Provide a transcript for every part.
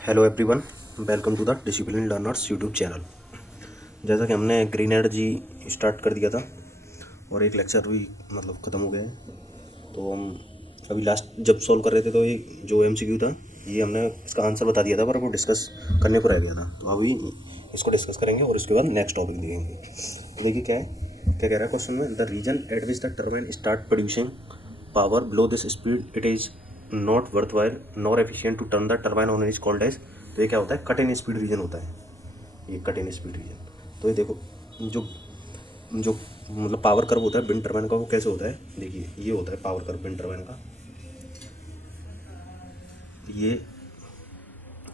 Hello everyone, welcome to the discipline learners YouTube channel. जैसा कि हमने ग्रीन एनर्जी स्टार्ट कर दिया था और एक लेक्चर भी ख़त्म हो गया है। तो हम अभी लास्ट जब सॉल्व कर रहे थे तो ये जो एमसीक्यू था ये हमने इसका आंसर बता दिया था, पर वो डिस्कस करने को रह गया था। तो अभी इसको डिस्कस करेंगे और इसके बाद नेक्स्ट टॉपिक देखेंगे। तो देखिए क्या कह रहा है क्वेश्चन में, the reason at which the turbine start producing power below this speed it is not worthwhile nor efficient to turn the turbine on is called edge. तो ये क्या होता है, कट इन स्पीड रीजन होता है, ये cut in speed reason. तो ये देखो जो जो पावर कर्व होता है विंड टर्बाइन का, वो कैसे होता है, देखिए ये होता है पावर कर्व विंड टर्बाइन का। ये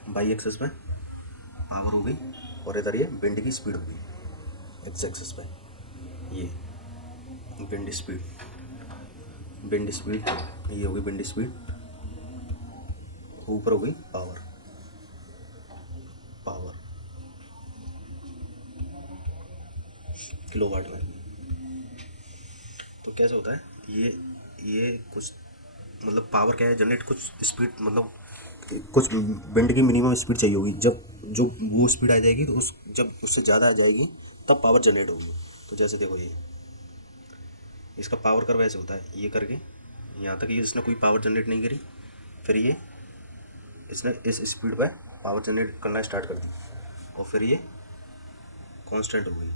बाई एक्सेस में पावर हो गई और इधर ये विंड की स्पीड हो गई एक्स एक्सेस पे। ये विंड स्पीड ये हो गई विंड स्पीड, ऊपर हो गई पावर किलोवाट में। तो कैसे होता है ये कुछ पावर क्या है, जनरेट कुछ स्पीड कुछ विंड की मिनिमम स्पीड चाहिए होगी। जब जो वो स्पीड आ जाएगी तो जब उससे ज़्यादा आ जाएगी तब पावर जनरेट होगी। तो जैसे देखो ये इसका पावर कर्व ऐसे होता है, ये करके यहाँ तक ये इसने कोई पावर जनरेट नहीं करी, फिर ये इसने इस स्पीड पर पावर जनरेट करना स्टार्ट कर दी और फिर ये कांस्टेंट हो गई।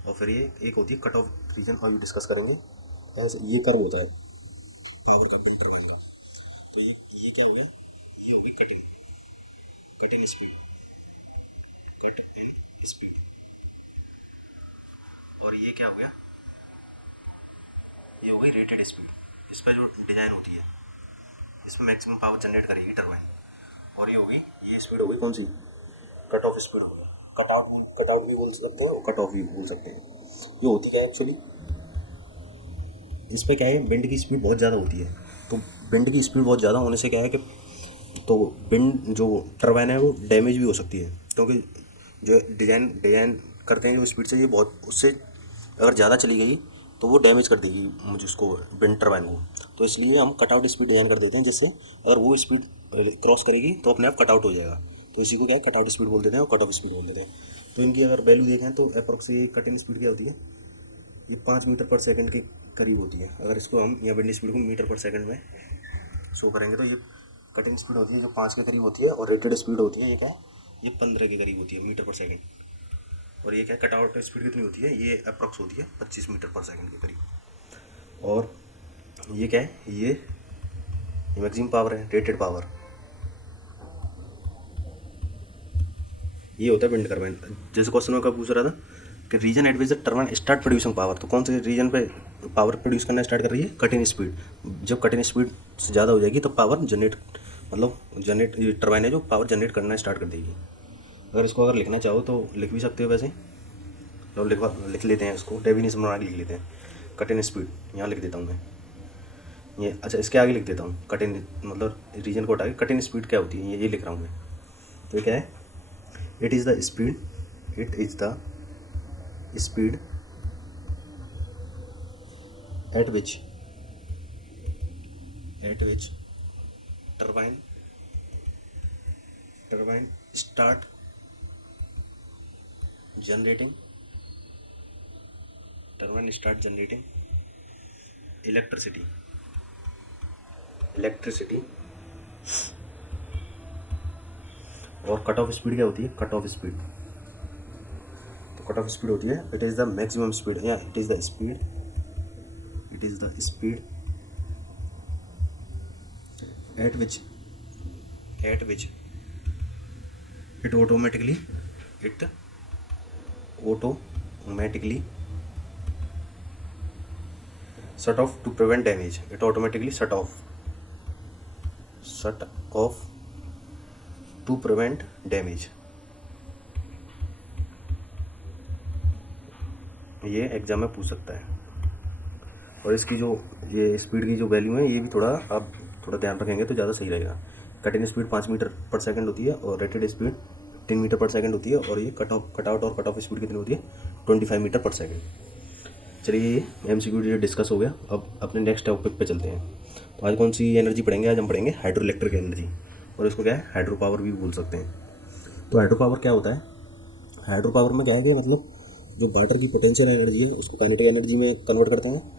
और फिर ये एक होती है कट ऑफ रीजन, अभी डिस्कस करेंगे। ऐसे ये कर्व होता है पावर का विंड टर्बाइन का। तो ये क्या हो गया, ये होगी कट इन स्पीड। और ये क्या हो गया, ये हो गई रेटेड स्पीड। इस पर जो डिज़ाइन होती है इसमें मैक्सिमम पावर जनरेट करेगी टर्बाइन। और ये होगी, ये स्पीड होगी कौन सी, कट ऑफ स्पीड होगी। कट आउट भी बोल सकते हैं और कट ऑफ भी बोल सकते हैं। ये होती क्या है एक्चुअली, इस पर क्या है, विंड की स्पीड बहुत ज़्यादा होती है। तो विंड की स्पीड बहुत ज़्यादा होने से क्या है कि तो विंड जो टर्बाइन है वो डैमेज भी हो सकती है, क्योंकि जो डिज़ाइन करते हैं जो स्पीड से, ये बहुत उससे अगर ज़्यादा चली गई तो वो डैमेज कर देगी मुझे उसको विंड टर्बाइन को। तो इसलिए हम कटआउट स्पीड डिज़ाइन कर देते हैं, जिससे अगर वो स्पीड क्रॉस करेगी तो अपने आप कटआउट हो जाएगा। तो इसी को क्या है, कटआउट स्पीड बोल देते हैं और कट ऑफ स्पीड बोल देते हैं। तो इनकी अगर वैल्यू देखें तो अप्रॉक्स ये कट इन स्पीड क्या होती है, ये 5 मीटर पर सेकंड के करीब होती है। अगर इसको हम या विंड स्पीड को मीटर पर सेकंड में शो करेंगे तो ये कट इन स्पीड होती है जो 5 के करीब होती है, और रेटेड स्पीड होती है ये क्या है, ये 15 के करीब होती है मीटर पर सेकंड। और ये क्या है, कट आउट स्पीड कितनी होती है, ये अप्रॉक्स होती है 25 मीटर पर सेकंड के करीब। और ये क्या है, ये मैक्सिमम पावर है, रेटेड पावर। ये होता है विंड टर्बाइन। जैसे क्वेश्चन में कब पूछ रहा था कि reason at which the turbine start producing power, तो कौन से रीजन पे पावर प्रोड्यूस करना स्टार्ट कर रही है, कट इन स्पीड। जब कट इन स्पीड से ज़्यादा हो जाएगी तब पावर जनरेट टर्बाइन है जो पावर जनरेट करना स्टार्ट कर देगी। अगर इसको अगर लिखना चाहो तो लिख भी सकते हो वैसे, तो लिख लेते हैं, इसको डेफिनेशन बना के लिख लेते हैं। कट इन स्पीड यहाँ लिख देता हूँ मैं, ये अच्छा इसके आगे लिख देता हूँ, कट इन रीजन को हटा के कट इन स्पीड क्या होती है ये लिख रहा हूँ मैं। तो ये क्या है, it is the speed at which turbine start generating electricity। और कट ऑफ स्पीड क्या होती है, कट ऑफ स्पीड होती है, it is the maximum speed या it is the speed at which it automatically shut off to prevent damage। it automatically shut off to prevent damage। ये exam में पूछ सकता है। और इसकी जो ये स्पीड की जो वैल्यू है, ये भी आप थोड़ा ध्यान रखेंगे तो ज़्यादा सही रहेगा। कट इन स्पीड 5 मीटर पर सेकंड होती है और रेटेड स्पीड 10 मीटर पर सेकंड होती है। और ये कट आउट और कट ऑफ स्पीड कितनी होती है, 25 मीटर पर सेकंड। चलिए ये एमसीक्यू डिस्कस हो गया, अब अपने नेक्स्ट टॉपिक पे चलते हैं। तो आज कौन सी एनर्जी पढ़ेंगे, आज हम पढ़ेंगे हाइड्रो इलेक्ट्रिक एनर्जी। और इसको क्या है हाइड्रो पावर भी बोल सकते हैं। तो हाइड्रो पावर क्या होता है, हाइड्रो पावर में क्या है कि मतलब जो वाटर की पोटेंशियल एनर्जी है उसको काइनेटिक एनर्जी में कन्वर्ट करते हैं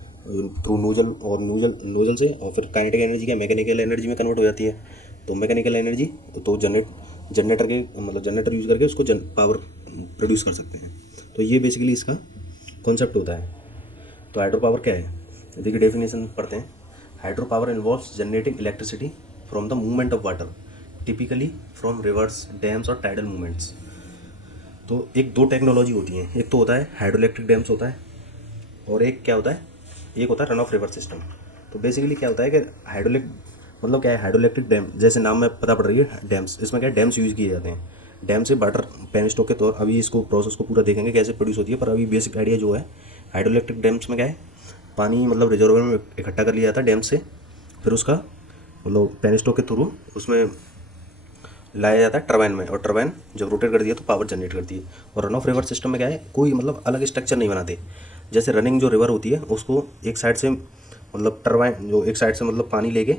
थ्रू नोजल, और नोजल से, और फिर काइनेटिक एनर्जी क्या मैकेनिकल एनर्जी में कन्वर्ट हो जाती है। तो मैकेनिकल एनर्जी तो जनरेटर के मतलब जनरेटर यूज़ करके उसको पावर प्रोड्यूस कर सकते हैं। तो ये बेसिकली इसका कॉन्सेप्ट होता है। तो हाइड्रो पावर क्या है, देखिए डेफिनेशन पढ़ते हैं। Hydro power involves generating electricity from the movement of water, typically from reverse, dams और टाइडल मूवमेंट्स। तो एक दो टेक्नोलॉजी होती हैं, एक तो होता है हाइड्रो इलेक्ट्रिक डैम्स होता है, और एक क्या होता है, एक होता है रन ऑफ रिवर सिस्टम। तो बेसिकली क्या होता है कि हाइड्रोलिक मतलब क्या है, हाइड्रो इलेक्ट्रिक डैम जैसे नाम में पता पड़ रही है डैम्स, इसमें क्या है डैम्स यूज़ किए जाते हैं। डैम से वाटर पेन स्टॉक के तौर, अभी इसको प्रोसेस को पूरा देखेंगे कैसे प्रोड्यूस होती है, पर अभी बेसिक आइडिया जो है हाइड्रो इलेक्ट्रिक डैम्स में क्या है, पानी मतलब रिजर्वर में इकट्ठा कर लिया जाता है डैम से, फिर उसका मतलब पेन स्टॉक के थ्रू उसमें लाया जाता है टरबाइन में, और टरबाइन जब रोटेट करती है तो पावर जनरेट करती है। और रन ऑफ रिवर सिस्टम में क्या है, कोई मतलब अलग स्ट्रक्चर नहीं बनाते। जैसे रनिंग जो रिवर होती है उसको एक साइड से मतलब टरबाइन जो एक साइड से मतलब पानी लेके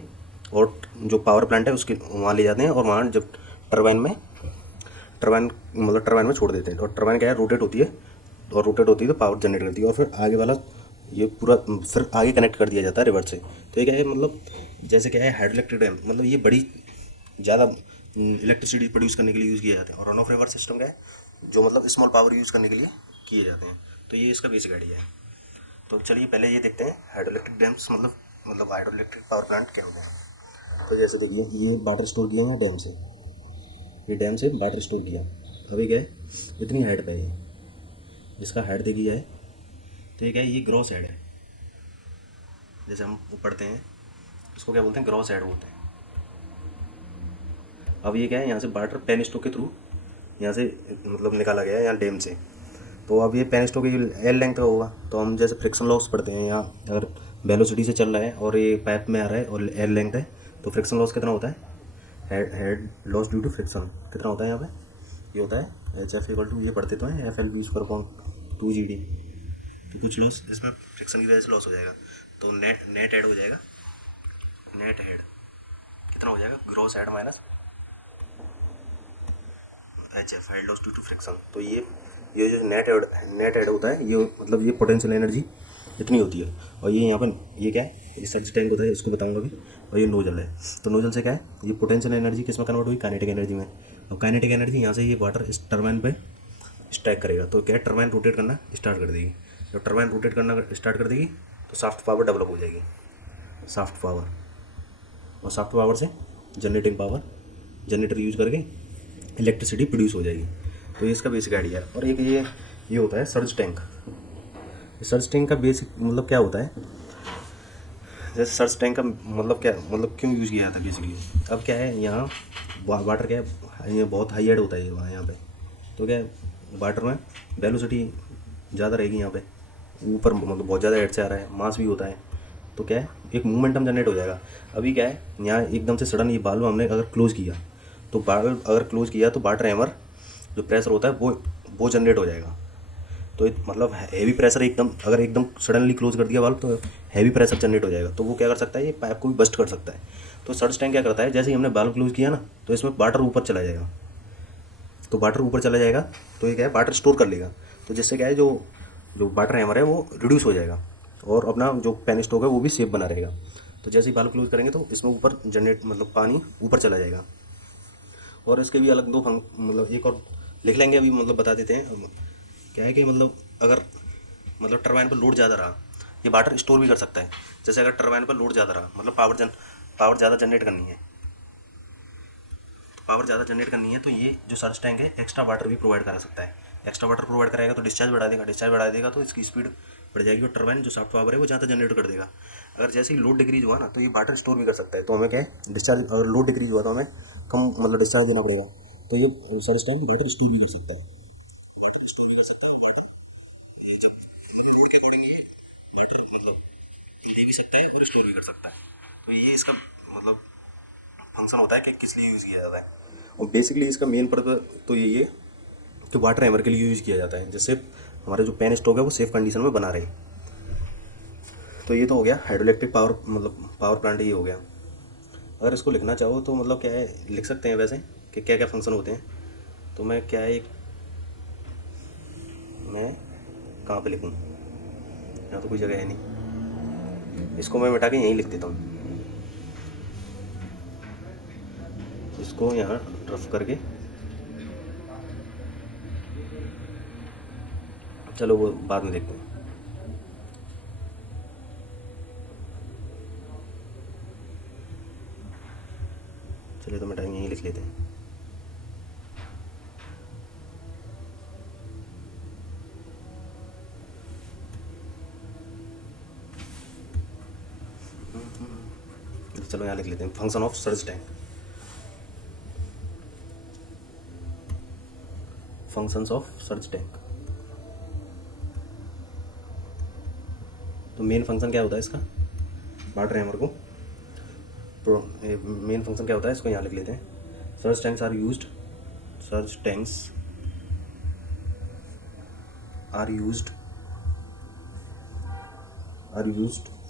और जो पावर प्लांट है उसके वहाँ ले जाते हैं, और वहाँ जब टरबाइन में छोड़ देते हैं। और टरबाइन क्या है रोटेट होती है, और रोटेट होती है तो पावर जनरेट करती है, और फिर आगे वाला ये पूरा फिर आगे कनेक्ट कर दिया जाता है रिवर से। तो ये क्या है मतलब जैसे क्या है हाइड्रो इलेक्ट्रिक डैम मतलब ये बड़ी ज़्यादा इलेक्ट्रिसिटी प्रोड्यूस करने के लिए यूज़ किए जाते हैं, और रन ऑफ रिवर सिस्टम क्या है जो मतलब स्मॉल पावर यूज़ करने के लिए किए जाते हैं। तो ये इसका बेसिक आइडिया है। तो चलिए पहले ये देखते हैं हाइड्रो इलेक्ट्रिक डैम्स मतलब हाइड्रो इलेक्ट्रिक पावर प्लांट क्या होते हैं। तो जैसे देखिए ये वाटर स्टोर किया है डैम से, ये डैम से वाटर स्टोर किया, अभी क्या है इतनी हाइट पे है, इसका हाइट देखी जाए तो ये क्या है, ये ग्रॉस हेड है। जैसे हम पढ़ते हैं इसको क्या बोलते हैं, ग्रॉस हेड बोलते हैं। अब ये क्या है यहाँ से वाटर पेन स्टॉक के थ्रू यहाँ से मतलब निकाला गया है यहाँ डैम से। तो अब ये पेन स्टॉक एयर लेंथ का होगा, तो हम जैसे फ्रिक्शन लॉस पढ़ते हैं यहाँ, अगर वेलोसिटी से चल रहा है और ये पाइप में आ रहा है और एयर लेंथ है तो फ्रिक्शन लॉस कितना होता है, head loss due to friction कितना होता है यहाँ पे, ये होता है एच एफ इक्वल टू, ये पढ़ते तो हैं F L B square upon 2 GD। तो कुछ लॉस इसमें फ्रिक्शन की वजह से लॉस हो जाएगा, तो नेट हेड हो जाएगा, नेट हेड कितना हो जाएगा, gross head minus H F head loss due to friction. तो ये जो नेट हेड होता है ये मतलब ये पोटेंशियल एनर्जी इतनी होती है। और ये यहाँ पर ये क्या है, ये सर्च टैंक होता है इसको बताऊंगा अभी, और ये नोजल है। तो नोजल से क्या है ये पोटेंशियल एनर्जी किस में कन्वर्ट हुई, काइनेटिक एनर्जी में। और काइनेटिक एनर्जी यहाँ से ये वाटर इस टरबाइन पे स्ट्राइक करेगा, तो क्या है टरबाइन रोटेट करना स्टार्ट कर देगी। जब टरबाइन रोटेट करना स्टार्ट कर देगी तो सॉफ्ट पावर डेवलप हो जाएगी, सॉफ्ट पावर, और सॉफ्ट पावर से जनरेटिंग पावर, जनरेटर यूज करके इलेक्ट्रिसिटी प्रोड्यूस हो जाएगी। तो ये इसका बेसिक आइडिया है। और एक ये होता है सर्ज टैंक। सर्ज टैंक का बेसिक मतलब क्या होता है, जैसे सर्च टैंक का मतलब क्या मतलब क्यों यूज़ किया जाता है बेसिकली। अब क्या है यहाँ वाटर क्या है ये बहुत हाई हेड होता है वहाँ यहाँ पे, तो क्या है वाटर में वेलोसिटी ज़्यादा रहेगी यहाँ पे, ऊपर मतलब बहुत ज़्यादा हेड से आ रहा है, मास भी होता है, तो क्या है एक मोमेंटम जनरेट हो जाएगा। अभी क्या है यहाँ एकदम से सडन ये वाल्व हमने अगर क्लोज़ किया, तो वाल्व अगर क्लोज़ किया तो वाटर हैमर जो प्रेशर होता है वो जनरेट हो जाएगा। तो मतलब हैवी प्रेशर एकदम सडनली क्लोज कर दिया वाल्व तो हैवी प्रेशर जनरेट हो जाएगा, तो वो क्या कर सकता है ये पाइप को भी बस्ट कर सकता है। तो सर्ज टैंक क्या करता है, जैसे ही हमने वाल्व क्लोज किया ना तो इसमें वाटर ऊपर चला जाएगा, तो वाटर ऊपर चला जाएगा तो ये क्या है वाटर स्टोर कर लेगा। तो जिससे क्या है जो वाटर हैमर है वो रिड्यूस हो जाएगा, और अपना जो पेन स्टॉक है वो भी सेफ बना रहेगा। तो जैसे ही वाल्व क्लोज करेंगे तो इसमें ऊपर जनरेट मतलब पानी ऊपर चला जाएगा। और इसके भी अलग दो मतलब एक और लिख लेंगे अभी, मतलब बता देते हैं क्या है कि मतलब अगर मतलब टरबाइन पर लोड ज़्यादा रहा ये वाटर स्टोर भी कर सकता है। जैसे अगर टरबाइन पर लोड ज़्यादा रहा मतलब पावर ज़्यादा जनरेट करनी है, तो पावर ज़्यादा जनरेट करनी है तो ये जो सर्ज टैंक है एक्स्ट्रा वाटर भी प्रोवाइड करा सकता है। एक्स्ट्रा वाटर प्रोवाइड कराएगा तो डिस्चार्ज बढ़ा देगा तो इसकी स्पीड बढ़ जाएगी, और टरबाइन जो सॉफ्ट पावर है वो ज़्यादा जनरेट कर देगा। अगर जैसे ही लोड डिक्रीज हुआ ना तो ये वाटर स्टोर भी कर सकता है, तो हमें क्या है डिस्चार्ज, अगर लोड डिक्रीज हुआ तो हमें कम मतलब डिस्चार्ज देना पड़ेगा। तो ये सर्ज टैंक वाटर स्टोर भी कर सकता है, वाटर स्टोर भी कर सकता है, वाटर जब मतलब लोड के अकॉर्डिंग ये वाटर मतलब ले भी सकता है और स्टोर भी कर सकता है। तो ये इसका मतलब फंक्शन होता है कि किस लिए यूज़ किया जाता है। और बेसिकली इसका मेन पर्पज तो यही है कि वाटर हैमर के लिए यूज़ किया जाता है, जिससे हमारा जो पेन स्टॉक है वो सेफ कंडीशन में बना रहे। तो ये तो हो गया हाइड्रो इलेक्ट्रिक पावर मतलब पावर प्लांट ये हो गया। अगर इसको लिखना चाहो तो मतलब क्या है, लिख सकते हैं वैसे कि क्या क्या फंक्शन होते हैं। तो मैं क्या है, मैं कहाँ पे लिखूँ, यहाँ तो कोई जगह है नहीं, इसको मैं मिटा के यहीं लिख देता हूँ, इसको यहाँ रफ करके। चलो वो बाद में देखते हैं। चलिए तो मिटाएंगे, यहीं लिख लेते हैं। चलो यहाँ लिख लेते हैं, function of surge tank. Functions of surge tank. तो मेन फंक्शन क्या होता है इसका, बांट रहे हैं हमारे को। मेन फंक्शन क्या होता है इसको यहाँ लिख लेते हैं। Surge tanks are used, surge tanks are used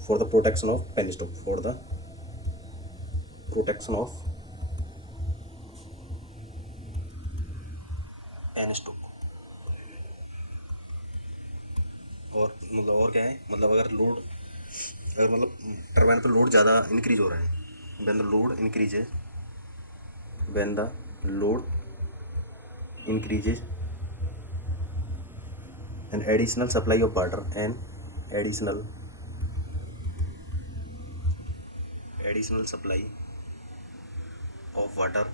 for the protection of penstock, for the protection of penstock. और मतलब और क्या है, मतलब अगर मतलब टरबाइन पर लोड ज़्यादा इंक्रीज हो रहा है, when the load increases, when the load increases an additional supply of water, an additional supply of water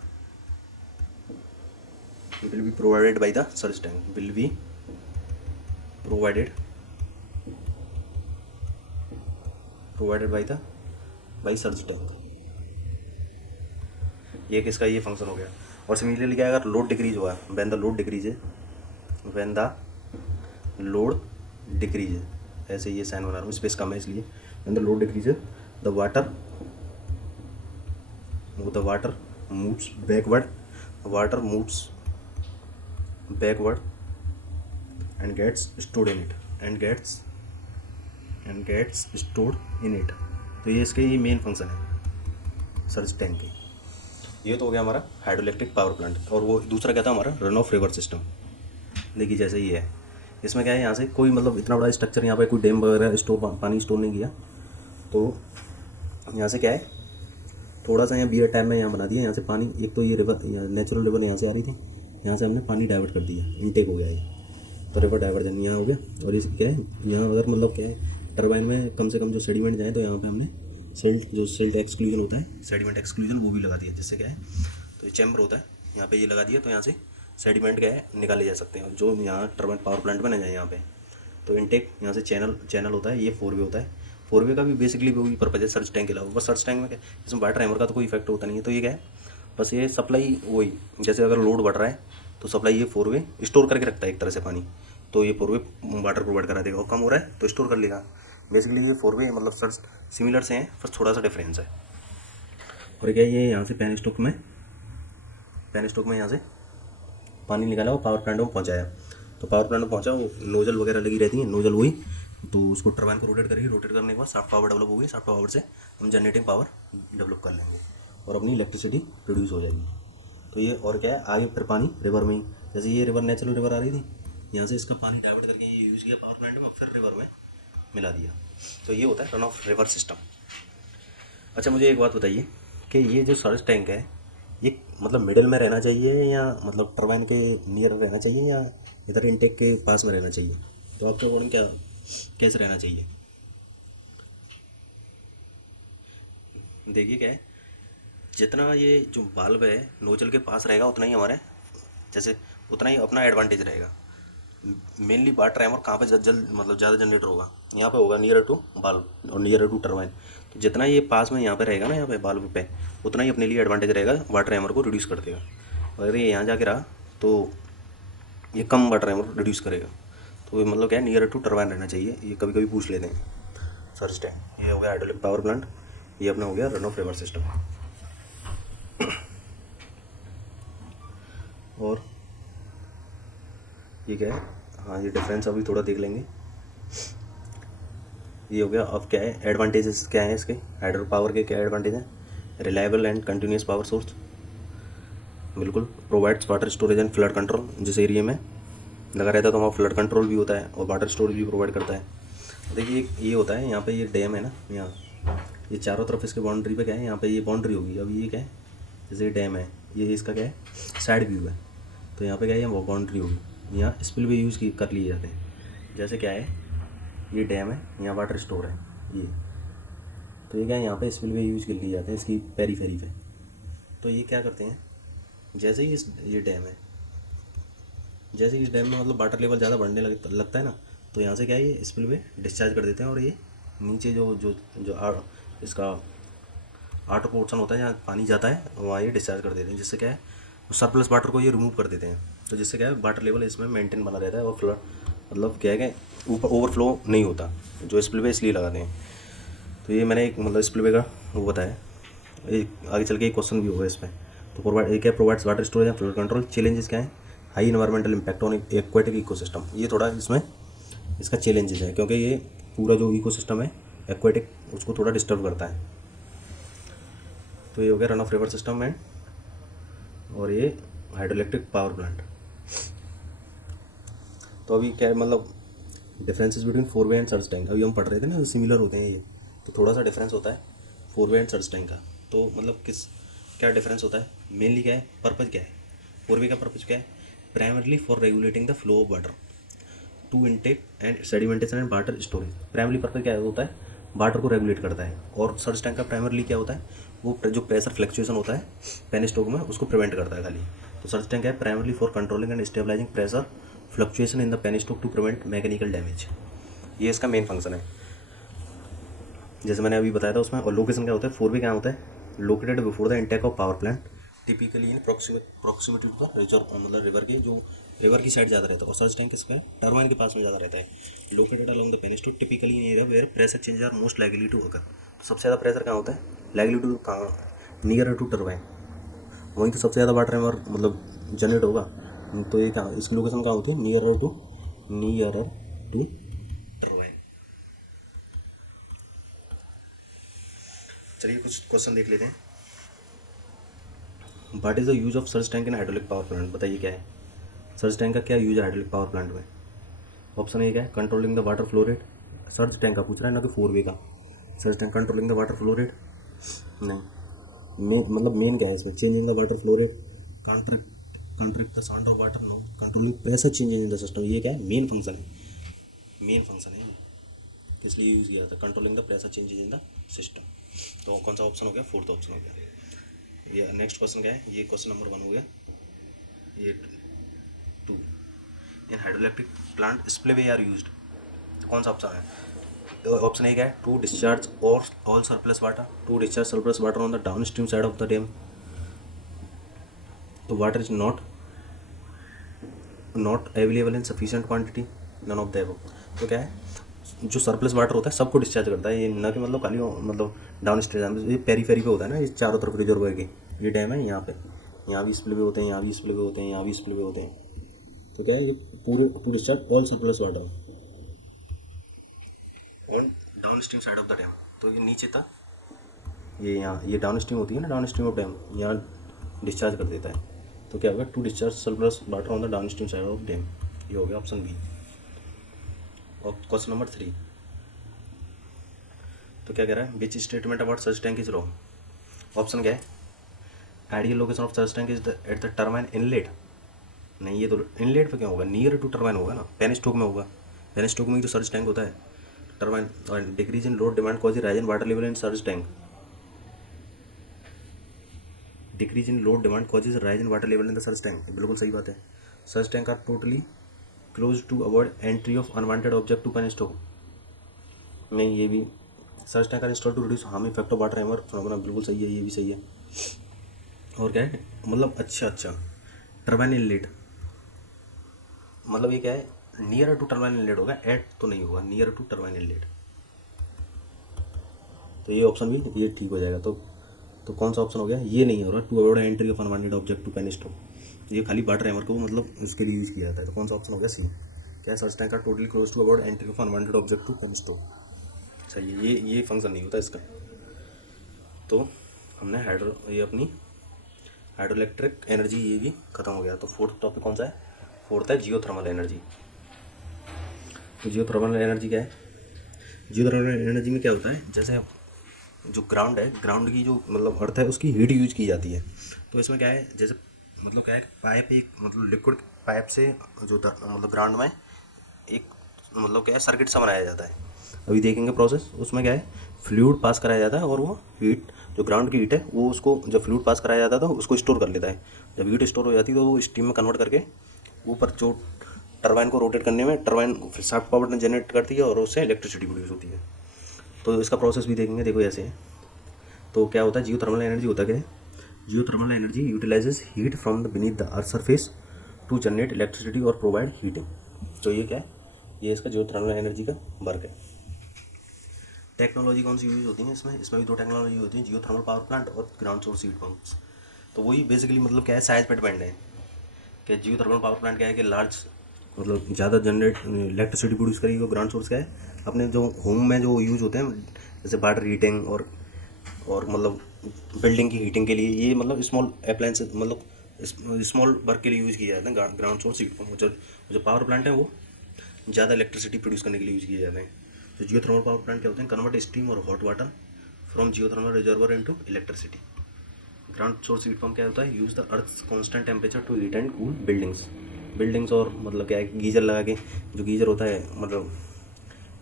will be provided by the surge tank, will be provided by surge tank। ये किसका, ये function हो गया। और similarly क्या है, अगर load decrease हुआ, when the load decrease, when the load decrease, ऐसे ये साइन बना रहा हूँ, स्पेस कम है इसलिए, when the load decrease the water moves backward, water moves backward and gets stored in it, and gets stored in it। तो ये इसके ये मेन फंक्शन है सर्च टैंक के। ये तो हो गया हमारा हाइड्रोइलेक्ट्रिक पावर प्लांट। और वो दूसरा क्या था हमारा, रन ऑफ रिवर सिस्टम। देखिए जैसे ये है, इसमें क्या है, यहाँ से कोई मतलब इतना बड़ा स्ट्रक्चर, यहाँ पे कोई डैम वगैरह पानी स्टोर नहीं किया, तो यहाँ से क्या है, थोड़ा सा यहाँ बियर टाइम में यहाँ बना दिया, यहाँ से पानी, एक तो ये रिवर, नेचुरल रिवर यहाँ से आ रही थी, यहाँ से हमने पानी डाइवर्ट कर दिया, इनटेक हो गया ये, तो रिवर डाइवर्जन यहाँ हो गया। और ये क्या है, यहाँ अगर मतलब क्या है, टरबाइन में कम से कम जो सेडिमेंट जाए, तो यहाँ पे हमने सिल्ट एक्सक्लूजन होता है, सेडिमेंट एक्सक्लूजन, वो भी लगा दिया, जिससे क्या है, तो ये चैम्बर होता है, यहाँ पे ये लगा दिया, तो यहाँ से सेडिमेंट क्या है निकाले जा सकते हैं, जो यहाँ टरबाइन पावर प्लांट में ना जाए यहाँ पे। तो इनटेक यहाँ से चैनल होता है, ये 4 वे होता है। 4 वे का भी बेसिकली वही पर्पज है सर्च टैंक के अलावा। बस सर्च टैंक में क्या, इसमें वाटर हैमर का तो कोई इफेक्ट होता नहीं है। तो ये क्या है, बस ये सप्लाई वही, जैसे अगर लोड बढ़ रहा है तो सप्लाई ये 4 वे स्टोर करके रखता है एक तरह से पानी, तो ये 4 वे वाटर प्रोवाइड करा देगा, और कम हो रहा है तो स्टोर कर लेगा। बेसिकली ये 4 वे मतलब सर्च सिमिलर से हैं, बस थोड़ा सा डिफरेंस है। और क्या ये यहाँ से पेन स्टॉक में यहाँ से पानी निकाला और पावर प्लांट में पहुँचाया। तो पावर प्लांट में पहुँचा, वो नोजल वगैरह लगी रहती है, नोजल वही, तो उसको टरबाइन को रोटेट करेगी, रोटेट करने के बाद शाफ्ट पावर डेवलप होगी, शाफ्ट पावर से हम जनरेटिंग पावर डेवलप कर लेंगे और अपनी इलेक्ट्रिसिटी प्रोड्यूस हो जाएगी। तो ये और क्या है, आगे फिर पानी रिवर में ही, जैसे ये रिवर नेचुरल रिवर आ रही थी, यहाँ से इसका पानी डाइवर्ट करके ये यूज़ किया पावर प्लांट में, फिर रिवर में मिला दिया। तो ये होता है रन ऑफ रिवर सिस्टम। अच्छा मुझे एक बात बताइए कि ये जो सर्च टैंक है, ये मतलब मिडिल में रहना चाहिए या मतलब टरबाइन के नियर रहना चाहिए या इधर इनटेक के पास में रहना चाहिए? तो आपके अकॉर्डिंग क्या कैसे रहना चाहिए? देखिए क्या है, जितना ये जो वाल्व है नोजल के पास रहेगा उतना ही हमारे जैसे उतना ही अपना एडवांटेज रहेगा। मेनली वाटर हैमर कहाँ पे मतलब ज़्यादा जनरेटर होगा, यहाँ पे होगा नियर टू वाल्व और नियर टू टरबाइन। तो जितना ये पास में यहाँ पे रहेगा ना, यहाँ पे वाल्व पे, उतना ही अपने लिए एडवांटेज रहेगा, वाटर हैमर को रिड्यूस कर देगा। अगर ये यहाँ जाके रहा तो ये कम वाटर हैमर रिड्यूस करेगा। तो मतलब क्या है, नियर टू टरबाइन रहना चाहिए, ये कभी कभी पूछ लेते हैं। सर्च टैंक ये हो गया हाइड्रोलिक पावर प्लांट, ये अपना हो गया रन ऑफ रिवर सिस्टम। और ये क्या है, हाँ ये डिफरेंस अभी थोड़ा देख लेंगे। ये हो गया। अब क्या है एडवांटेजेस क्या है इसके, हाइड्रो पावर के क्या एडवांटेज हैं? Reliable and continuous power source, बिल्कुल। Provides water storage and flood control, जिस एरिया में लगा रहता है तो वहाँ फ्लड कंट्रोल भी होता है और वाटर स्टोरेज भी प्रोवाइड करता है। देखिए ये होता है, यहाँ पे ये डैम है ना, यहाँ ये चारों तरफ इसके बाउंड्री पे क्या है, यहाँ पे ये बाउंड्री होगी। अब ये क्या है, जैसे ये डैम है, ये इसका क्या है, साइड व्यू है। तो यहाँ पे क्या है, वो बाउंड्री होगी, यहाँ स्पिलवे यूज़ कर लिए जाते हैं। जैसे क्या है, ये डैम है, यहाँ वाटर स्टोर है ये, तो ये क्या है, यहाँ पे स्पिलवे यूज़ कर लिए जाते हैं इसकी पेरीफेरी पे। तो ये क्या करते हैं, जैसे ही ये डैम है, जैसे ही इस डैम में मतलब वाटर लेवल ज़्यादा बढ़ने लगता है ना, तो यहाँ से क्या है, ये स्पिलवे डिस्चार्ज कर देते हैं और ये नीचे जो जो जो इसका आउटर पोर्शन होता है जहाँ पानी जाता है वहाँ ये डिस्चार्ज कर देते हैं, जिससे क्या है सरप्लस वाटर को ये रिमूव कर देते हैं। तो जिससे क्या है वाटर लेवल इसमें मेंटेन बना रहता है और फ्लड मतलब क्या है कि ऊपर ओवरफ्लो नहीं होता, जो स्पिलवे इसलिए लगाते हैं। तो ये मैंने एक मतलब स्पिलवे का वो बताया, एक आगे चल के एक क्वेश्चन भी होगा इसमें। तो प्रोवाइड एक है provides water storage and flood control. Challenges क्या है, high environmental impact on aquatic ecosystem, ये थोड़ा इसमें इसका चैलेंजेस है, क्योंकि ये पूरा जो इकोसिस्टम है एक्वेटिक उसको थोड़ा डिस्टर्ब करता है। तो ये हो गया run of river system and और ये हाइड्रोइलेक्ट्रिक पावर प्लांट। तो अभी क्या है मतलब differences between four way and search tank, अभी हम पढ़ रहे थे ना, सिमिलर होते हैं ये, तो थोड़ा सा डिफरेंस होता है four way and search tank का। तो मतलब क्या डिफरेंस होता है, मेनली क्या है, पर्पज़ क्या है। फोर वे का पर्पज़ क्या है, primarily for regulating the flow of water to intake and sedimentation and water storage. Primary purpose क्या होता है, वाटर को रेगुलेट करता है। और सर्च टैंक का प्राइमरली क्या होता है, वो जो प्रेशर फ्लक्चुएशन होता है पेनिस्टोक में उसको प्रिवेंट करता है खाली। तो सर्च टैंक है primarily for controlling and stabilising pressure fluctuation in the penstock to prevent mechanical damage, ये इसका मेन फंक्शन है, जैसे मैंने अभी बताया था उसमें। और लोकेशन क्या होता है, फोर वे क्या होता है, located before the intake of power plant, typically in proximity to the reservoir, मतलब रिवर के जो रिवर की साइड ज़्यादा रहता है। और सर्च टैंक किसका है, टर्बाइन के पास में ज़्यादा रहता है, located along the penstock typically in area where pressure change are most likely to occur. सबसे ज़्यादा प्रेशर कहाँ होता है, लाइकली टू कहाँ, नियर टू टर्बाइन, वहीं तो सबसे ज़्यादा वाटर एमर मतलब जनरेट होगा। तो ये कहाँ, इसकी लोकेशन कहाँ होती है, नियर टू टर्बाइन। चलिए कुछ क्वेश्चन देख लेते हैं। What is the use of surge tank in hydraulic power plant, बताइए क्या है सर्च टैंक का, क्या यूज है हाइड्रोलिक पावर प्लांट में। ऑप्शन ए क्या है, controlling the water flow rate. Search tank का पूछ रहा है ना कि फोर वे का। Search tank controlling the water flow rate नहीं, मेन मतलब मेन क्या है इसमें, changing the water flow rate, contract the sound of water, no, controlling pressure changes in the system, ये क्या है, मेन फंक्शन है, मेन फंक्शन है। किस लिए यूज़ किया था, controlling the pressure changes in the system. तो कौन सा ऑप्शन हो गया, फोर्थ ऑप्शन हो गया। ये नेक्स्ट क्वेश्चन क्या है, ये क्वेश्चन नंबर 1 हो गया। ये 2, in hydroelectric plant spillway are used, कौन सा ऑप्शन है, तो ऑप्शन ए क्या है, टू डिस्चार्ज और all surplus water, to discharge surplus water on the downstream side of the dam. तो water is not available in sufficient quantity, none of the above. तो क्या है, जो सरप्लस वाटर होता है सबको डिस्चार्ज करता है, ये ना कि मतलब खाली मतलब डाउन स्ट्रीम, ये पेरीफेरी पे होता है ना, ये चारों तरफ रिजर्वर के, ये डैम है यहाँ पे, यहाँ भी स्पिलवे होते हैं, यहाँ भी स्पिलवे होते हैं, यहाँ भी स्पिलवे होते हैं। तो क्या है, ये पूरे to discharge all surplus water on downstream side of the dam. तो ये नीचे तक ये यहाँ ये डाउन स्ट्रीम होती है ना, डाउन स्ट्रीम ऑफ डैम, यहाँ डिस्चार्ज कर देता है। तो क्या होगा, to discharge surplus water on the downstream side of dam, ये हो गया ऑप्शन बी। और क्वेश्चन नंबर 3, तो क्या कह रहा है, which statement about surge tank is wrong. Option क्या है, ideal location of surge tank is at the turbine inlet, नहीं ये तो इनलेट पे क्या होगा, नियर टू टर्बाइन होगा ना, पेनिस्टोक में होगा, पेनिस्टोक में ही तो सर्च टैंक होता है टर्बाइन। और decrease in load demand cause rise in water level in surge tank, decrease in load demand causes rise in water level in the surge tank, बिल्कुल सही बात है। Surge tank are totally close to avoid entry of unwanted object to penstock, नहीं ये भी surge tank are install to reduce harm effect of water hammer phenomena, बिल्कुल सही है, ये भी सही है। और क्या है मतलब अच्छा टर्बाइन इनलेट, मतलब ये क्या है, नियर टू टर्बाइन इनलेट होगा, एट तो नहीं होगा, नियर टू टर्बाइन इनलेट। तो ये ऑप्शन भी ये ठीक हो जाएगा। तो कौन सा ऑप्शन हो गया, ये नहीं हो रहा, to avoid entry of unwanted object to penstock, ये खाली वाटर हैमर को मतलब इसके लिए यूज़ किया जाता है। तो कौन सा ऑप्शन हो गया, सी। क्या सर्च टैंक का totally close to avoid entry of unwanted object to penstock, अच्छा ये फंक्शन नहीं होता इसका। तो हमने ये अपनी हाइड्रो इलेक्ट्रिक एनर्जी ये भी ख़त्म हो गया। तो फोर्थ टॉपिक कौन सा है? फोर्थ है जियो थर्मल एनर्जी। तो जियो थर्मल एनर्जी क्या है? जियो थर्मल एनर्जी में क्या होता है, जैसे जो ग्राउंड है, ग्राउंड की जो मतलब अर्थ है उसकी हीट यूज की जाती है। तो इसमें क्या है, जैसे मतलब क्या है, पाइप एक मतलब लिक्विड पाइप से जो मतलब ग्राउंड में एक मतलब क्या है सर्किट सा बनाया जाता है। अभी देखेंगे प्रोसेस। उसमें क्या है, फ्लूइड पास कराया जाता है और वो हीट जो ग्राउंड की हीट है वो उसको जब फ्लूइड पास कराया जाता है तो उसको स्टोर कर लेता है। जब हीट स्टोर हो जाती है तो वो स्टीम में कन्वर्ट करके ऊपर जो टरबाइन को रोटेट करने में टरबाइन शाफ्ट पावर जनरेट करती है और उससे इलेक्ट्रिसिटी प्रोड्यूस होती है। तो इसका प्रोसेस भी देखेंगे। देखो ऐसे है। तो क्या होता है, जियो थर्मल एनर्जी होता क्या है? Geothermal energy utilises heat from the beneath the earth surface to generate electricity और प्रोवाइड हीटिंग। तो ये क्या है, ये इसका जियो थर्मल एनर्जी का वर्क है। टेक्नोलॉजी कौन सी यूज होती है इसमें? इसमें भी दो टेक्नोलॉजी होती है, जियो थर्मल पावर प्लांट और ग्राउंड सोर्स हीट पम्प्स। तो वही बेसिकली मतलब क्या है, साइज पे डिपेंड है कि जियो थर्मल पावर प्लांट क्या है कि लार्ज मतलब ज़्यादा जनरेट इलेक्ट्रिसिटी प्रोड्यूस करेगी। ग्राउंड सोर्स क्या है, अपने जो होम में जो यूज होते हैं जैसे वाटर हीटिंग और मतलब बिल्डिंग की हीटिंग के लिए, ये मतलब स्मॉल अप्लायंस मतलब स्मॉल वर्क के लिए यूज़ किया जाता है ग्राउंड सोर्स हीट पम्प। जो पावर प्लांट है वो ज़्यादा इलेक्ट्रिसिटी प्रोड्यूस करने के लिए यूज़ किए जाते हैं। तो जियो थर्मल पावर प्लांट क्या होते हैं, कन्वर्ट स्टीम और hot water from geothermal reservoir into electricity. Ground source heat pump क्या होता है, use the earth constant temperature to heat and cool buildings और मतलब क्या है, गीजर लगा के जो गीजर होता है मतलब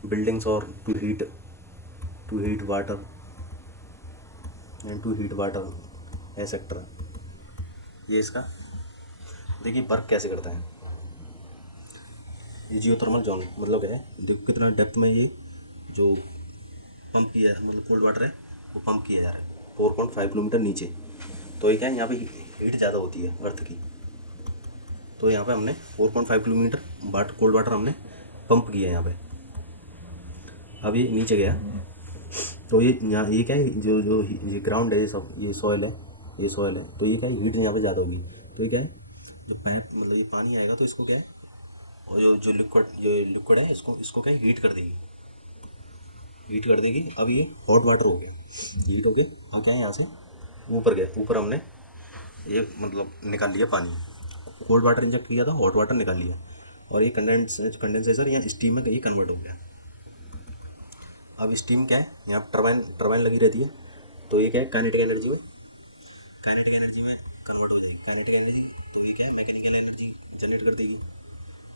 बिल्डिंग्स और to heat water and to heat water etcetera. ये इसका देखिए वर्क कैसे करता है। ये जियो थर्मल जोन मतलब क्या है, देखो कितना डेप्थ में ये जो पंप किया है मतलब कोल्ड वाटर है वो पंप किया जा रहा है 4.5 किलोमीटर नीचे। तो ये क्या है, यहाँ पे हीट ज़्यादा होती है अर्थ की। तो यहाँ पे हमने 4.5 किलोमीटर कोल्ड वाटर हमने पंप किया है यहाँ पे। अब ये नीचे गया तो ये क्या है, जो ये ग्राउंड है, ये सब ये सॉइल है। तो ये क्या है, हीट यहाँ पे ज़्यादा होगी। तो ये क्या है, जो पाइप मतलब ये पानी आएगा तो इसको क्या है, और जो लिक्विड है इसको क्या है हीट कर देगी। अब ये हॉट वाटर हो गया, हीट हो गया। हाँ क्या है, यहाँ से ऊपर गया, ऊपर हमने ये मतलब निकाल लिया पानी, कोल्ड वाटर इंजेक्ट किया था, हॉट वाटर निकाल लिया और ये कंडेंसेशन या स्टीम में ये कन्वर्ट हो गया। अब स्टीम क्या है, यहाँ टरबाइन लगी रहती है। तो ये क्या है, काइनेटिक एनर्जी में कन्वर्ट हो जाएगी काइनेटिक एनर्जी। तो ये क्या है, मैकेनिकल एनर्जी जनरेट कर देगी।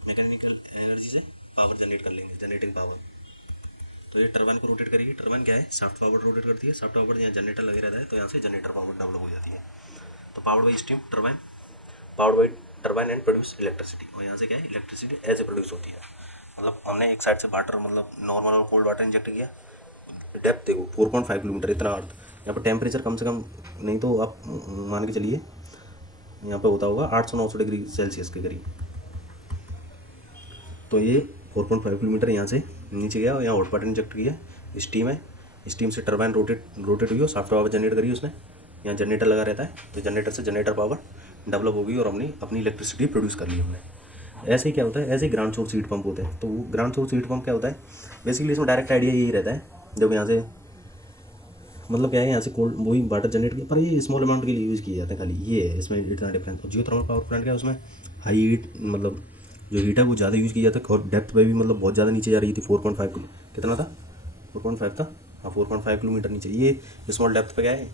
मैकेनिकल एनर्जी से पावर जनरेट कर लेंगे, जनरेटिंग पावर। तो ये टरबाइन को रोटेट करेगी। टरबाइन क्या है, शाफ्ट पावर रोटेट करती है। शाफ्ट पावर यहाँ जनरेटर लगे रहता है तो यहाँ से जनरेटर पावर डेवलप हो जाती है। तो powered by steam turbine, powered by turbine and produce electricity. और यहाँ से क्या है, इलेक्ट्रिसिटी ऐसे प्रोड्यूस होती है। मतलब हमने एक साइड से वाटर मतलब नॉर्मल और कोल्ड वाटर इंजेक्ट किया। डेप्थ देखो 4.5 किलोमीटर इतना अर्थ। यहाँ पर टेम्परेचर कम से कम नहीं तो आप मान के चलिए यहाँ पे होता होगा 800-900 डिग्री सेल्सियस के करीब। तो ये 4.5 किलोमीटर यहाँ से नीचे गया और यहाँ हॉट वाटर इंजेक्ट किया। स्टीम है, स्टीम से टरबाइन रोटेट हुई और सॉफ्ट पावर जनरेट करी उसने। यहाँ जनरेटर लगा रहता है तो जनरेटर से जनरेटर पावर डेवलप हो गई और अपनी इलेक्ट्रिसिटी प्रोड्यूस कर ली हमने। ऐसे ही क्या होता है, ऐसे ही ग्राउंड सोर्स हीट पंप होते हैं। तो वो ग्राउंड सोर्स हीट पंप क्या होता है, बेसिकली इसमें डायरेक्ट आइडिया यही रहता है, जब यहाँ से मतलब क्या है, यहाँ से कोल्ड वही वाटर जनरेट किया, पर ये स्मॉल अमाउंट के लिए यूज़ किया जाता है खाली। ये है इसमें इतना डिफरेंस। और जियो थर्मल पावर प्लांट क्या है, उसमें हाई हीट मतलब जो हीट है वो ज़्यादा यूज़ किया जाता है और डेप्थ पे भी मतलब बहुत ज़्यादा नीचे जा रही थी। 4.5 कितना था, 4.5 था। हाँ 4.5 किलोमीटर नीचे। ये स्मॉल डेप्थ पे क्या है,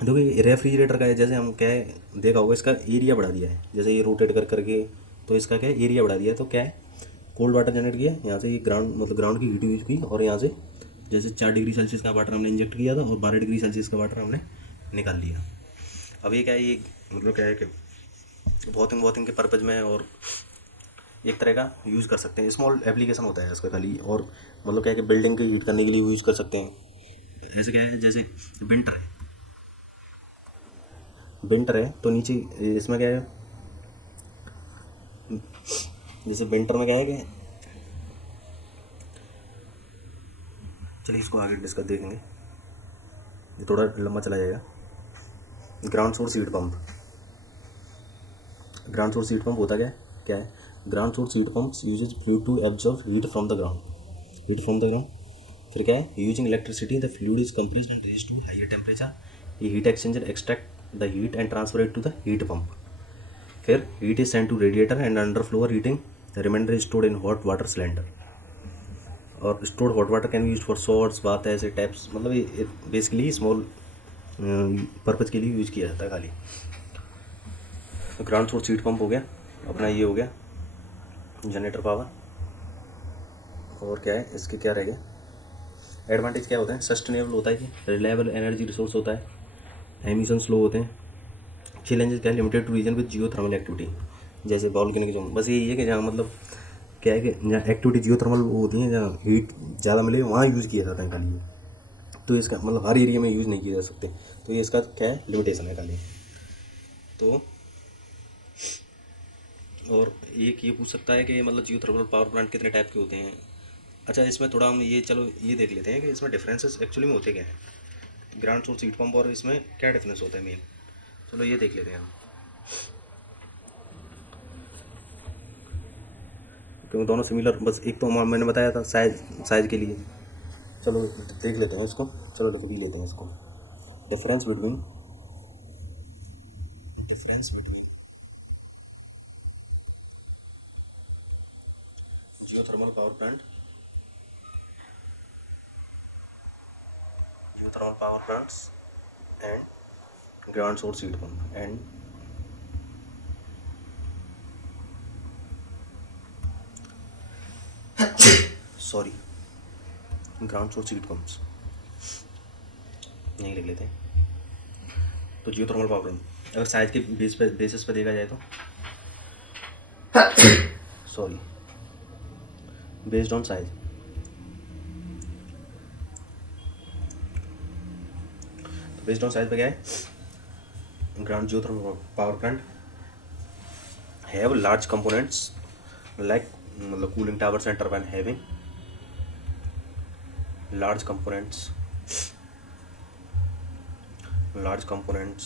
देखो रेफ्रिजरेटर का है, जैसे हम क्या है देखा होगा, इसका एरिया बढ़ा दिया है जैसे ये रोटेट कर करके। तो इसका क्या है, एरिया बढ़ा दिया है। तो क्या है, कोल्ड वाटर जनरेट किया यहाँ से, ये ग्राउंड की हीट यूज की और यहाँ से जैसे 4 डिग्री सेल्सियस का वाटर हमने इंजेक्ट किया था और 12 डिग्री सेल्सियस का वाटर हमने निकाल लिया। अब ये क्या है, ये मतलब क्या है कि वॉथिंग के पर्पज़ में और एक तरह का यूज़ कर सकते हैं। स्मॉल एप्लीकेशन होता है इसका खाली। और मतलब क्या है कि बिल्डिंग की हीट करने के लिए यूज़ कर सकते हैं। ऐसे क्या है, जैसे विंटर है तो नीचे इसमें क्या है, जैसे विंटर में क्या है कि चलिए इसको आगे डिस्कस देखेंगे, ये थोड़ा लंबा चला जाएगा। ग्राउंड सोर्स हीट पंप होता क्या है, ground source heat pump uses fluid to absorb heat from the ground. फिर क्या है, using electricity the fluid is compressed and raised to higher temperature ये heat exchanger extract the heat and transfer it to the heat pump. फिर heat is send to radiator and underfloor heating the remainder is stored in hot water cylinder. और stored hot water can be use for shorts bath ऐसे taps, मतलब ये basically small purpose के लिए use किया जाता है खाली. तो ग्राउंड सोर्स हीट पंप हो गया अपना, ये हो गया जनरेटर पावर. और क्या है इसके, क्या रह गया एडवांटेज, क्या होता है सस्टेनेबल होता है, कि रिलायबल एनर्जी रिसोर्स होता है, एमिशन स्लो होते हैं. चैलेंजेस क्या है, limited to region with geothermal activity, जैसे वॉल्केनिक जोन. बस यही है कि जहाँ मतलब क्या है कि जहाँ एक्टिविटी जियो थर्मल होती है, जहाँ हीट ज़्यादा मिले वहाँ यूज़ किया जाता है खाली ये. तो इसका मतलब हर एरिया में यूज़ नहीं किए जा सकते. तो ये इसका क्या है लिमिटेशन है खाली. तो और एक ये पूछ सकता है कि मतलब जियो थर्मल पावर प्लांट कितने टाइप के होते हैं. अच्छा, इसमें थोड़ा हम ये चलो ये देख लेते हैं कि इसमें डिफरेंसेस एक्चुअली में होते क्या हैं, ग्राउंड सोर्स हीट पंप और इसमें क्या डिफरेंस होता है मेन. चलो ये देख लेते हैं हम, क्योंकि दोनों सिमिलर, बस एक तो मैंने बताया था साइज के लिए. चलो देख लेते हैं इसको, चलो लिख भी लेते हैं इसको. Difference between geothermal power plant geothermal power plants and ground source heat pump and sorry ground source heat pumps यही लिख लेते हैं. तो जियोथर्मल पावर प्लांट अगर साइज के बेसिस पे देखा जाए तो सॉरी बेस्ड ऑन साइज, तो बेस्ड ऑन साइज पे क्या है, ground geothermal power plant have large components like मतलब cooling towers and turbine having large components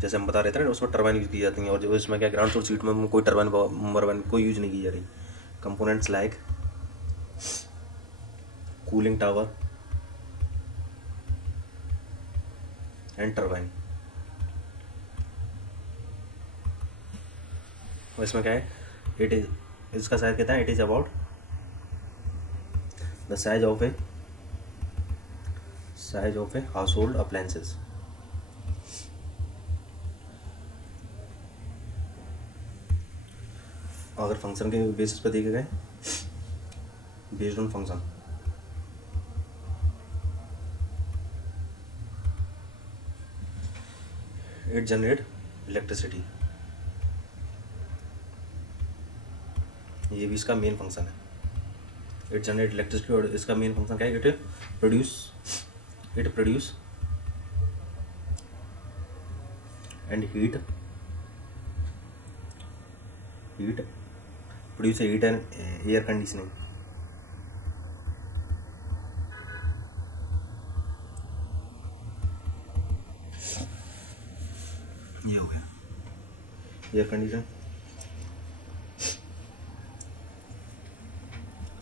जैसे हम बता रहे थे ना, उसमें टर्बाइन यूज़ की जाती हैं. और जो इसमें क्या ग्राउंड सोर्स हीट में कोई टर्बाइन कोई यूज़ नहीं की जा रही. Components like cooling tower and turbine. और इसमें क्या है, इट इज इसका साइज कहता है it is about the size of a house hold appliances. अगर फंक्शन के बेसिस पर देखे गए, based on function, it generate electricity, ये भी इसका मेन फंक्शन है. इट जनरेट इलेक्ट्रिसिटी, और इसका मेन फंक्शन क्या है, it produce and heat produce heat and air conditioning. ये हो गया एयर कंडीशन.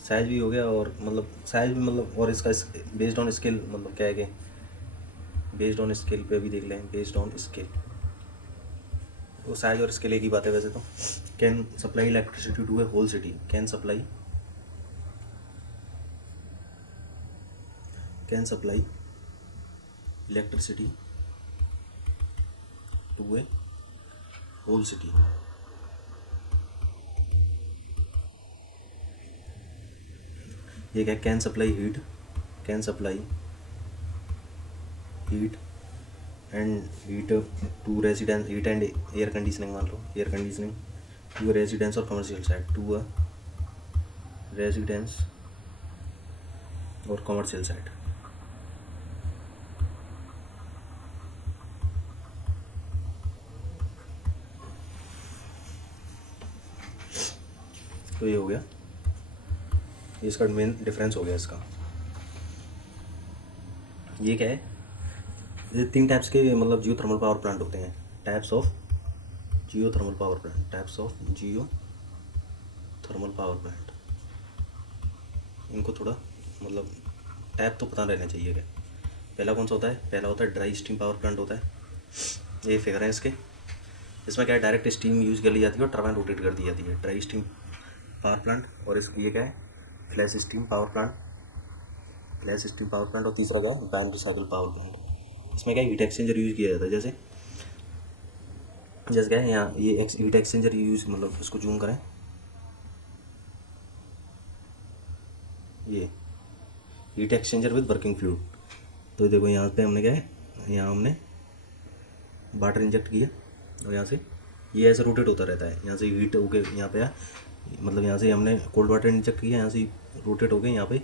साइज भी हो गया, और मतलब साइज भी मतलब, और इसका बेस्ड ऑन स्केल मतलब क्या है कि बेस्ड ऑन स्केल पे भी देख लें. बेस्ड ऑन स्केल तो साइज और स्केल एक ही बात है वैसे तो. Can supply electricity to a whole city, can supply electricity to a whole city. ये क्या, can supply heat and heat to residence, heat and air conditioning, मान लो एयर कंडीशनिंग टू रेजिडेंस और commercial side, to a residence और commercial side. तो ये हो गया, इसका मेन डिफरेंस हो गया इसका. ये क्या है, ये 3 टाइप्स के मतलब जियो थर्मल पावर प्लांट होते हैं. Types of Jio thermal power plant. इनको थोड़ा मतलब टाइप तो पता रहना चाहिए क्या. पहला कौन सा होता है, पहला होता है ड्राई स्टीम पावर प्लांट होता है, ये फिगर है इसके। इसमें क्या है, डायरेक्ट स्टीम यूज़ कर ली जाती है और टरबाइन रोटेट कर दी जाती है, ड्राई स्टीम पावर प्लांट। और इसकी ये क्या है, flash steam power plant, flash steam power plant. और तीसरा क्या है, बैन रिसाइकल पावर प्लांट। इसमें क्या है, हीट एक्सचेंजर यूज़ किया जाता है। जैसे जैसे क्या है यहाँ ये हीट एक्सचेंजर यूज़, मतलब इसको जूम करें, ये heat exchanger with working fluid. तो देखो यहाँ पे हमने क्या है, यहाँ हमने वाटर इंजेक्ट किया और यहाँ से ये ऐसे रोटेट होता रहता है, यहाँ से हीट हो गए यहाँ पे, मतलब यहाँ से हमने कोल्ड वाटर इंजेक्ट किया, यहाँ से रोटेट हो गए, यहाँ पे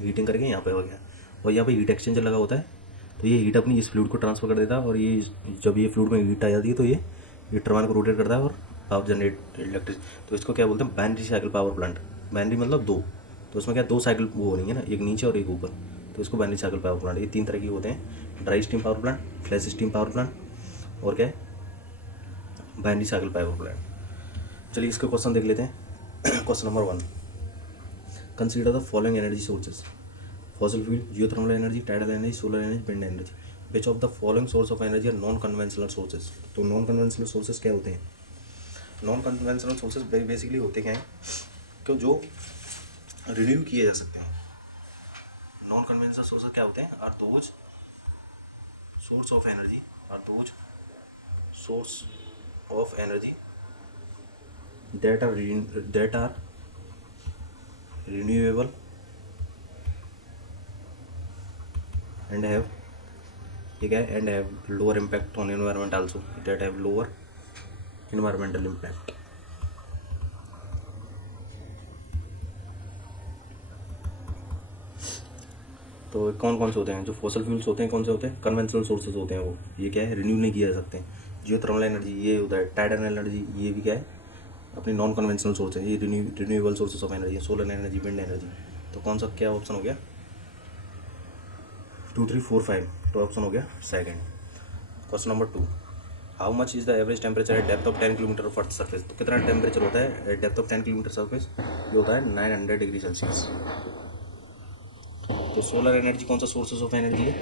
हीटिंग करके यहाँ पे हो गया। और यहाँ पे हीट एक्सचेंजर लगा होता है, तो ये हीट अपनी इस फ्लूइड को ट्रांसफर कर देता है। और ये जब ये फ्लूइड में हीट आ जाती है तो ये टरबाइन को रोटेट करता है और पावर जनरेट इलेक्ट्रिक। तो इसको क्या बोलते हैं, binary cycle power plant. Binary मतलब दो, तो उसमें क्या दो साइकिल वो हो रही है ना, एक नीचे और एक ऊपर, तो इसको बाइनरी साइकिल पावर प्लांट। ये तीन तरह के होते हैं, dry steam power plant, flash steam power plant और क्या है, बाइनरी साइकिल पावर प्लांट। चलिए इसके क्वेश्चन देख लेते हैं। Question number 1, consider the following energy sources, fossil fuel, geothermal energy, tidal energy, solar energy, wind energy. Which of the following source of energy are non conventional sources. तो non conventional sources क्या होते हैं, non conventional sources basically होते क्या हैं कि जो renew किए जा सकते हैं। नॉन कन्वेंशनल सोर्सेज क्या होते हैं, are those source of energy, are those source of energy that are renewable and have, ठीक है, and have lower impact on environment also, that have lower environmental impact। तो कौन कौन से होते हैं, जो फॉसल फ्यूल्स होते हैं कौन से होते हैं, कन्वेंशनल सोर्सेज होते हैं वो, ये क्या है, रिन्यू नहीं किया जा सकते हैं। जियोथर्मल एनर्जी ये होता है, टाइडल एनर्जी ये भी क्या है, अपनी नॉन कन्वेंशनल सोर्स है, ये रिन्यूएबल सोर्सेज ऑफ एनर्जी है, सोलर एनर्जी, विंड एनर्जी। तो कौन सा क्या ऑप्शन हो गया, 2 3 4 5, तो ऑप्शन हो गया second. Question number 2, how much is the average temperature at depth of 10 kilometre of earth surface. तो कितना टेम्परेचर होता है eight depth of 10 kilometre surface, ये होता है 900 डिग्री सेल्सियस। तो सोलर एनर्जी कौन सा सोर्सेज ऑफ एनर्जी है,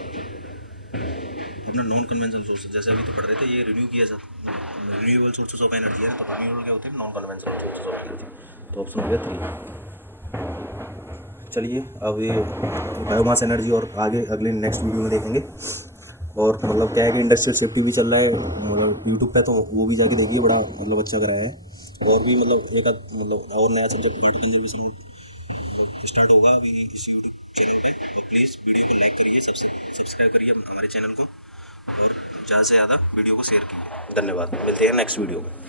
अपना नॉन कन्वेंशनल सोर्स, जैसे अभी तो पढ़ रहे थे, ये रिन्यूएबल सोर्सेज ऑफ एनर्जी है, तो रिन्यूएबल क्या होते हैं, non conventional sources of energy. तो ऑप्शन हो गया 3। चलिए अब ये बायोमास एनर्जी और आगे अगले नेक्स्ट वीडियो में देखेंगे। और मतलब क्या है कि इंडस्ट्रियल सेफ्टी भी चल रहा है, मतलब यूट्यूब पे, तो वो भी जाके देखिए, बड़ा मतलब अच्छा कराया है। और भी मतलब एक आध मतलब और नया सब्जेक्ट वाटर कंजर्वेशन स्टार्ट होगा अभी इस यूट्यूब चैनल पे। और प्लीज़ वीडियो को लाइक करिए, सब्सक्राइब करिए हमारे चैनल को, और ज़्यादा से ज़्यादा वीडियो को शेयर कीजिए। धन्यवाद, मिलते हैं नेक्स्ट वीडियो में।